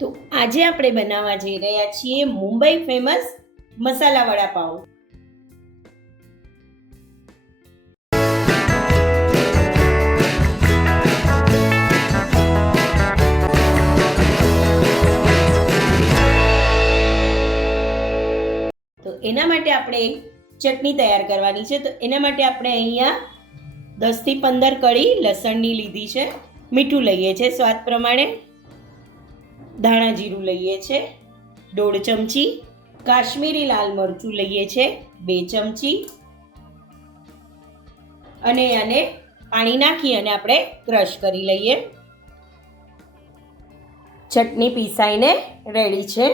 તો આજે આપણે બનાવવા જઈ રહ્યા છીએ મુંબઈ ફેમસ મસાલા વડાપાઉં. તો એના માટે આપણે ચટણી તૈયાર કરવાની છે. તો એના માટે આપણે અહીંયા 10 થી 15 કળી લસણની લીધી છે. મીઠું લઈએ છે સ્વાદ પ્રમાણે. ધાણા જીરું લઈએ છે 1.5 ચમચી. કાશ્મીરી લાલ મરચું લઈએ છે 2 ચમચી. અને આને પાણી નાખી અને આપણે ક્રશ કરી લઈએ. ચટણી પીસાઈને રેડી છે.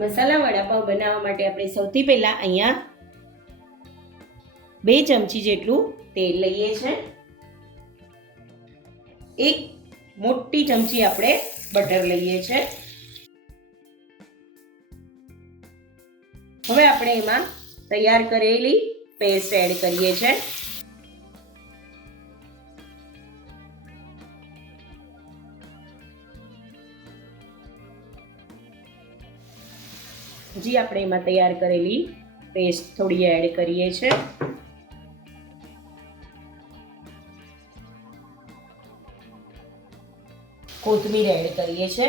મસાલા વડાપાઉં બનાવવા માટે આપણે સૌથી પહેલાં અહીંયા 2 ચમચી જેટલું તેલ લઈએ છે. 1 મોટી ચમચી આપણે બટર લઈએ છે. હવે આપણે એમાં તૈયાર કરેલી પેસ્ટ એડ કરીએ છે. હજી આપણે એમાં તૈયાર કરેલી પેસ્ટ થોડી એડ કરીએ છે. કોથમીર એડ કરીએ છે.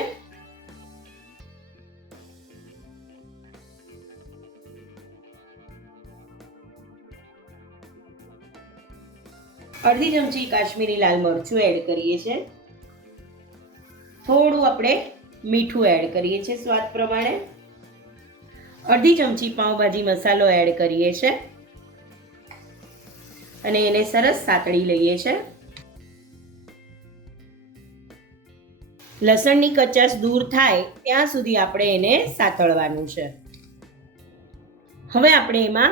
અડધી ચમચી કાશ્મીરી લાલ મરચું એડ કરીએ છે. થોડું આપણે મીઠું એડ કરીએ છે સ્વાદ પ્રમાણે. અડધી ચમચી પાઉંભાજી મસાલો એડ કરીએ છે અને એને સરસ સાતળી લઈએ છે. લસણની કચાશ દૂર થાય ત્યાં સુધી આપણે એને સાતળવાનું છે. હવે આપણે એમાં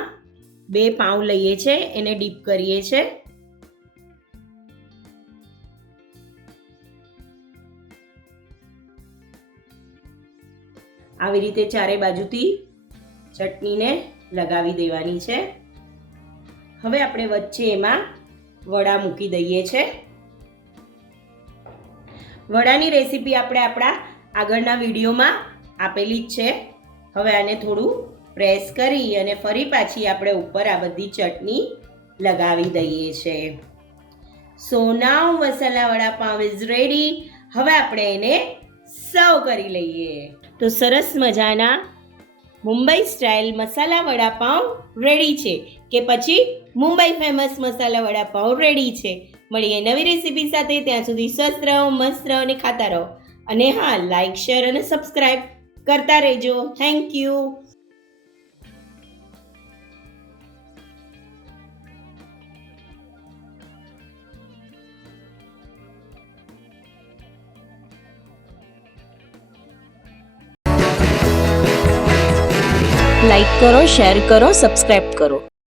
2 પાઉં લઈએ છે, એને ડીપ કરીએ છે. આવી રીતે ચારે બાજુથી ચટણીને લગાવી દેવાની છે. હવે આપણે વચ્ચે એમાં વડા મૂકી દઈએ છે. વડાની રેસીપી આપણે આપણા આગળના વિડીયોમાં આપેલી જ છે. હવે આને થોડું પ્રેસ કરી અને ફરી પાછી આપણે ઉપર આ બધી ચટણી લગાવી દઈએ છે. સો નાઉ મસાલા વડાપાઉં ઇઝ રેડી. હવે આપણે એને સર્વ કરી લઈએ. તો સરસ મજાના મુંબઈ સ્ટાઇલ મસાલા વડાપાઉં રેડી છે કે પછી મુંબઈ ફેમસ મસાલા વડાપાઉં રેડી છે. મળીએ નવી રેસીપી સાથે. ત્યાં સુધી સ્વસ્થ રહો, મસ્ત રહો અને ખાતા રહો. અને હા, લાઈક, શેર અને સબસ્ક્રાઈબ કરતા રહેજો. Thank you. લાઈક કરો, શેર કરો, સબસ્ક્રાઇબ કરો.